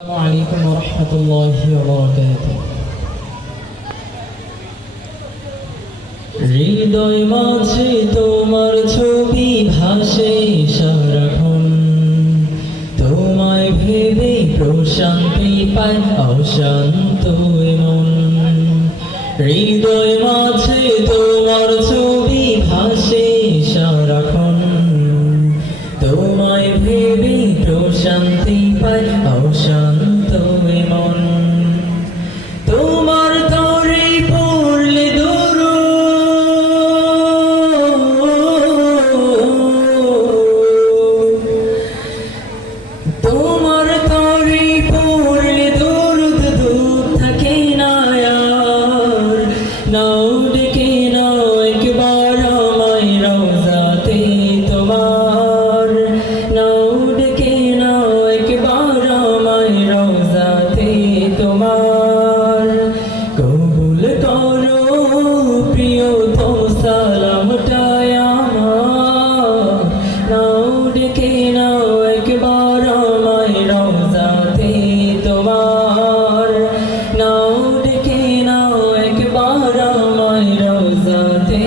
السلام عليكم ورحمة الله وبركاته হৃদয় মাঝে তোমার ছবি ভাসে সারাক্ষণ তোমায় ভেবে প্রশান্তি পায় অশান্ত মন হৃদয় মাঝে তোমার ছবি ভাসে সারাক্ষণ তোমায় ভেবে প্রশান্তি পায় অশান্ত মন তোমার তরে পড়লে তোমার তরে পড়লে দরুদ দুঃখ থাকে না আর নাও ডেকে নাও একবার আমায় রওজাতে তোমার নাও ডেকে নাও একবার আমায় রওজাতে তোমার কবুল করো প্রিয় তো সালামটায় আমার নাও ডেকে নাও একবার আমায় রওজাতে তোমার নাও ডেকে নাও একবার আমায় রওজাতে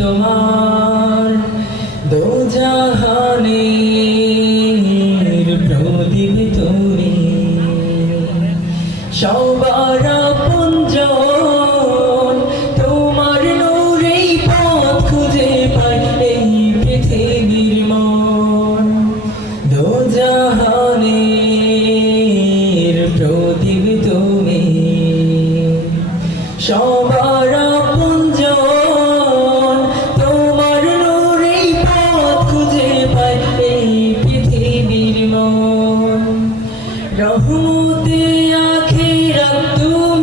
তোমার দো জাহানের প্রদীপ তুমি সবার আপনজন তোমার নূরেই পথ খুঁজে পাই এই পৃথিবীর মন দো জাহানের প্রদীপ তুমি সবার আপনজন তোমার নূরেই পথ খুঁজে পাই এই পৃথিবীর মন রহমতে আখিরাত তুমি